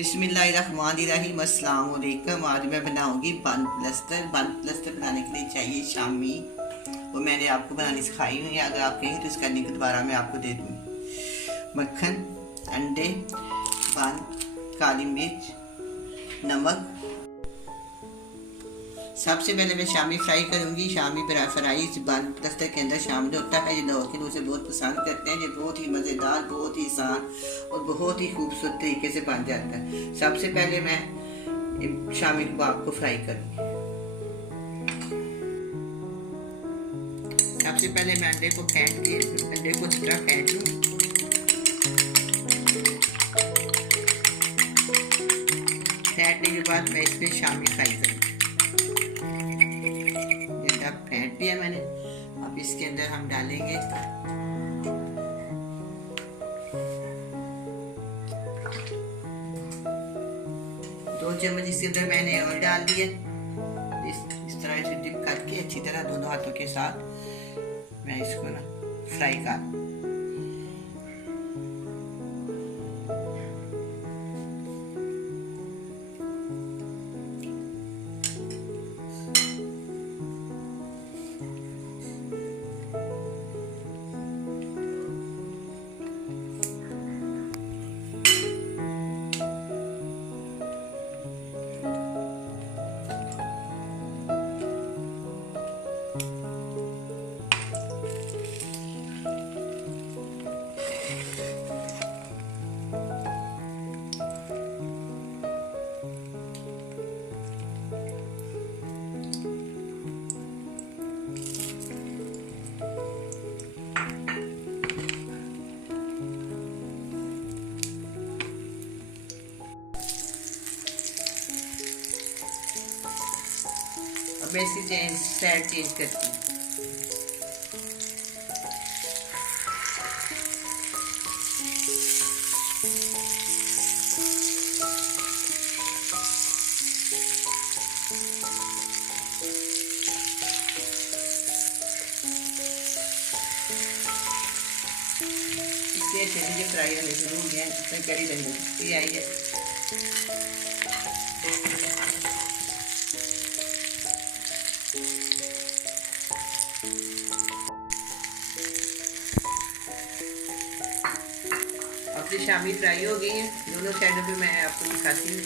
बिस्मिल्लाहिर्रहमानिर्रहीम। अस्सलाम वालेकुम। आज मैं बनाऊंगी बन प्लस्तर। बन प्लस्तर बनाने के लिए चाहिए शामी, वो मैंने आपको बनानी सिखाई हुई है। अगर आप कहें तो इसका लिंक दोबारा मैं आपको दे दूँगी। मक्खन, अंडे, बन, काली मिर्च, नमक। सबसे पहले मैं शामी फ्राई करूंगी। शामी फ्राई बन प्लस्तर के अंदर शामिल होता है। ये लोग उसे बहुत पसंद करते हैं। ये बहुत ही मज़ेदार, बहुत ही आसान और बहुत ही खूबसूरत तरीके से बन जाता है। सबसे पहले मैं शामी कबाब को फ्राई करूंगी। सबसे पहले मैं अंडे को इस तरह फेंट लूँ। फेंटने के बाद मैं इसमें शामी फ्राई करूँगी। फेंट दिया मैंने। अब इसके अंदर हम डालेंगे दो चम्मच। इसके अंदर मैंने ऑयल डाल दिया। इस तरह से डिप करके अच्छी तरह दोनों हाथों के साथ मैं इसको ना फ्राई कर। मैं इसकी साइड चेंज करती हूँ। इसलिए चलिए फ्राई होने शुरू हो गया है। इसमें कड़ी रंग आई है। अपनी शामी फ्राई हो गई है दोनों साइडों पे। मैं आपको दिखाती हूँ।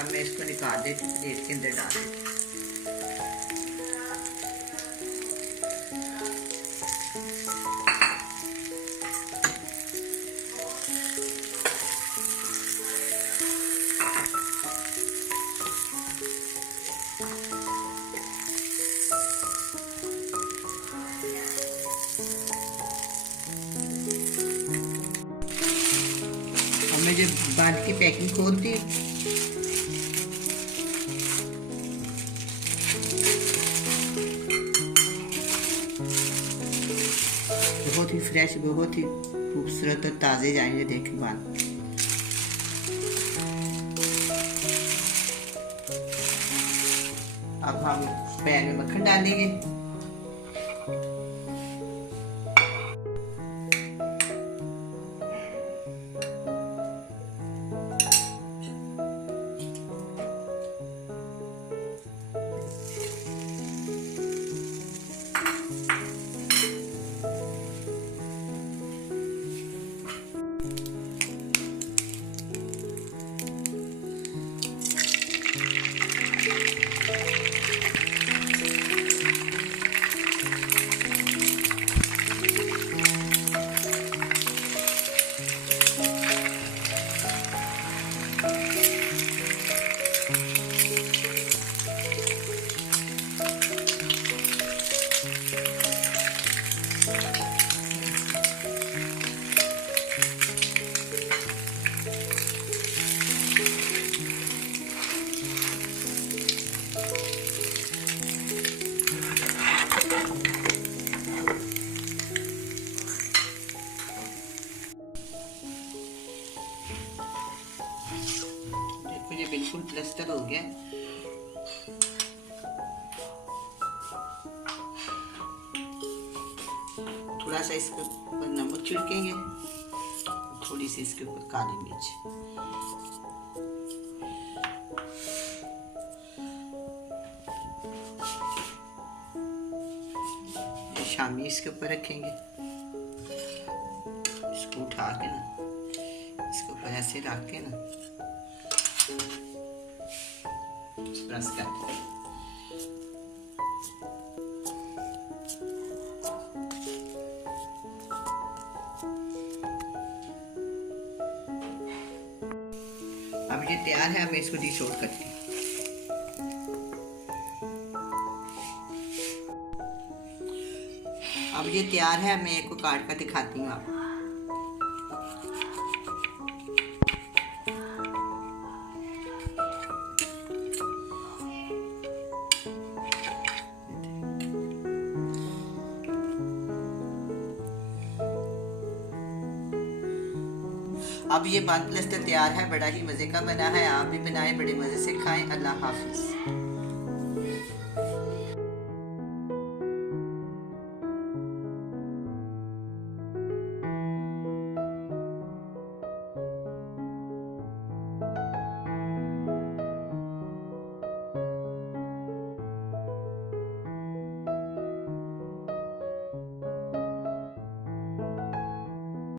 अब मैं इसको निकाल देती हूँ, प्लेट के अंदर डाल देती हूँ। मैं जब बांध की पैकिंग खोलती हूँ, बहुत ही फ्रेश, बहुत ही खूबसूरत और ताज़े जाएंगे। देखें बांध। अब हम पैन में मक्खन डालेंगे। बिल्कुल प्लास्टर हो गया। थोड़ा सा इसके ऊपर नमक छिड़केंगे, थोड़ी सी इसके ऊपर काली मिर्च। शामी इसके ऊपर रखेंगे। इसको उठा के ना इसके ऊपर ऐसे रख के ना प्रेस कर। अब ये तैयार है, मैं इसको डिश आउट करती हूँ। अब ये तैयार है, मैं एक को काट कर दिखाती हूँ आपको। अब ये बन प्लास्टर तैयार है, बड़ा ही मज़े का बना है। आप भी बनाएं, बड़े मज़े से खाएं। अल्लाह हाफिज़।